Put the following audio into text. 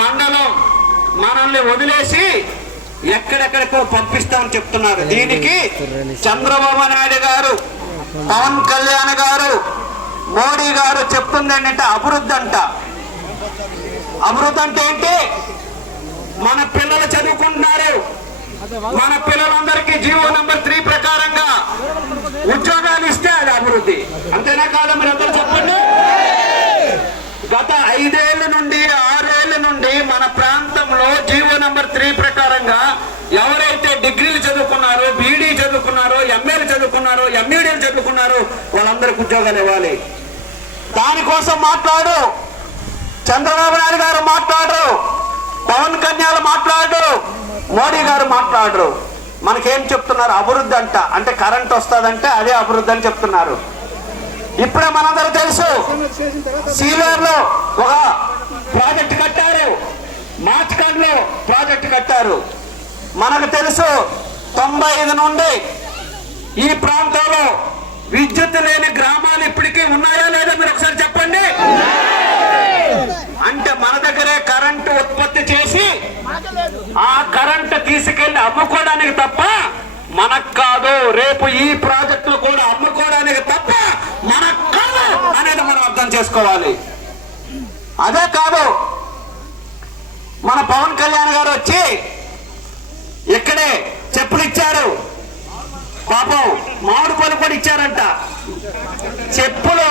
మండలం మనల్ని వదిలేసి ఎక్కడెక్కడికో పంపిస్తామని చెప్తున్నారు. దీనికి చంద్రబాబు నాయుడు గారు పవన్ కళ్యాణ్ గారు మోడీ గారు చెప్తుంది ఏంటంటే అభివృద్ధి అంట. అభివృద్ధి అంటే ఏంటి? మన పిల్లలు చదువుకుంటున్నారు. మన పిల్లలందరికీ జీవో నంబర్ త్రీ ప్రకారంగా ఉద్యోగాలు ఇస్తే అది అభివృద్ధి. అంతేనా కాదా మీరు ఐదేళ్ళ నుండి ఆరేళ్ళ నుండి మన ప్రాంతంలో జీవో నంబర్ త్రీ ప్రకారంగా ఎవరైతే డిగ్రీలు చదువుకున్నారో బీడీ చదువుకున్నారో ఎంఏలు చదువుకున్నారో ఎంఈడీలు చదువుకున్నారో వాళ్ళందరికి ఉద్యోగాలు ఇవ్వాలి. దానికోసం మాట్లాడు. చంద్రబాబు నాయుడు గారు మాట్లాడరు. పవన్ కన్యాలు మాట్లాడు మోడీ గారు మాట్లాడరు. మనకేం చెప్తున్నారు? అభివృద్ధి అంట. అంటే కరెంట్ వస్తుందంటే అదే అభివృద్ధి అని చెప్తున్నారు. ఇప్పుడే మనందరూ తెలుసు సీలేర్లో ఒక ప్రాజెక్ట్ కట్టారు. మార్చ్కండ్లో ప్రాజెక్ట్ కట్టారు. మనకు తెలుసు తొంభై ఐదు నుండి ఈ ప్రాంతంలో విద్యుత్ లేని గ్రామాలు ఇప్పటికీ ఉన్నాయా లేదా మీరు ఒకసారి చెప్పండి? అంటే మన దగ్గరే కరెంటు ఉత్పత్తి చేసి ఆ కరెంటు తీసుకెళ్ళి అమ్ముకోవడానికి తప్ప మనకు కాదు. రేపు ఈ ప్రాజెక్టులు కూడా అమ్ముకోవడానికి తప్ప మనకు కాదు అనేది మనం అర్థం చేసుకోవాలి. అదే కాదు మన పవన్ కళ్యాణ్ గారు వచ్చి ఇక్కడే చెప్పులు ఇచ్చారు. పాపం మామిడి పళ్ళు కూడా ఇచ్చారంట. చెప్పులు